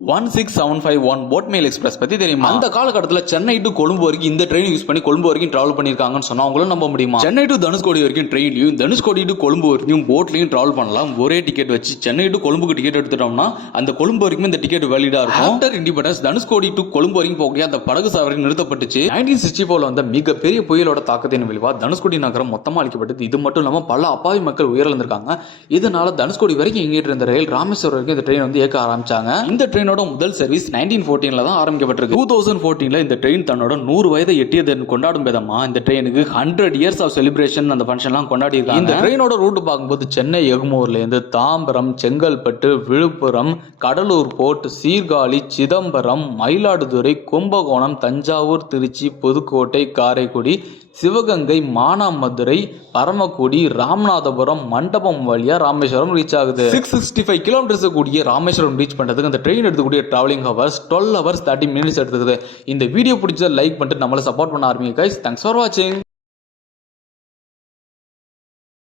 16751 Boat Mail express பத்தி தெரியுமா? அந்த காலகட்டத்தில் சென்னை டு கொழும்பு வரைக்கும் இந்த ட்ரெயின் யூஸ் பண்ணி கொழும்பு வரைக்கும் டிராவல் பண்ணிருக்காங்கன்னு சொன்னா அவங்களும் நம்ப முடியுமா? சென்னை டு தனுஷ்கோடி வரைக்கும் ட்ரெயின்லையும், தனுஷ்கோடி டு கொழும்பு வரைக்கும் போட்லையும் டிராவல் பண்ணலாம். ஒரே டிக்கெட் வச்சு சென்னை டு கொழும்புக்கு டிக்கெட் எடுத்துட்டோம்னா அந்த கொழும்பு வரைக்கும் இந்த டிக்கெட் வேலிடா இருக்கும். After independence Dhanushkodi to Colombo வரைக்கும் போகக்கூடிய அந்த படகு சவாரி நிறுத்தப்பட்டுச்சு. 1964 வந்த மிகப்பெரிய புயலோட தாக்கத்தின் விளைவா தனுஷ்கோடி நகரம் மொத்தமா அளிக்கப்பட்டது. இது மட்டும் இல்லாம பல அப்பாவி மக்கள் உயிரிழந்திருக்காங்க. இதனால தனுஷ்கோடி வரைக்கும் இயங்கிட்டு இருந்த ரயில் ராமேஸ்வரம் வரைக்கும் இந்த ட்ரெயின் வந்து இயக்க ஆரம்பிச்சாங்க. இந்த ட்ரெயினோட முதல் சர்வீஸ் 1914 தான் ஆரம்பிக்கப்பட்டிருக்கு. 2014 இந்த ட்ரெயின் தன்னோட 100 வயதை எட்டியதை கொண்டாடும் விதமா இந்த ட்ரெயினுக்கு 100 இயர்ஸ் ஆஃப் செலிப்ரேஷன் அந்த ஃபங்க்ஷன்லாம் கொண்டாடி இருக்காங்க. இந்த ட்ரெயினோட ரூட் பார்க்கும்போது சென்னை எகுமூர்ல இருந்து தாம்பரம், செங்கல்பட்டு, விழுப்புரம், கடலூர் போர்ட், சீர்காழி, சிதம்பரம், மயிலாடுதுறை, கும்பகோணம், தஞ்சாவூர், திருச்சி, புதுக்கோட்டை, காரைக்குடி, சிவகங்கை, மானாமதுரை, பரமக்குடி, ராமநாதபுரம், மண்டபம் வழியா ராமேஸ்வரம் ரீச் ஆகுது. 665 கிலோமீட்டர்ஸ் கூடிய ராமேஸ்வரம் ரீச் பண்றதுக்கு அந்த train எடுத்துக்கூடிய travelling hours 12 hours 30 minutes எடுத்துக்குது. இந்த வீடியோ பிடிச்சதை லைக் பண்ணிட்டு நம்மளை சப்போர்ட் பண்ண ஆரம்பிங்க கைஸ். தேங்க்ஸ் ஃபார் வாட்சிங்.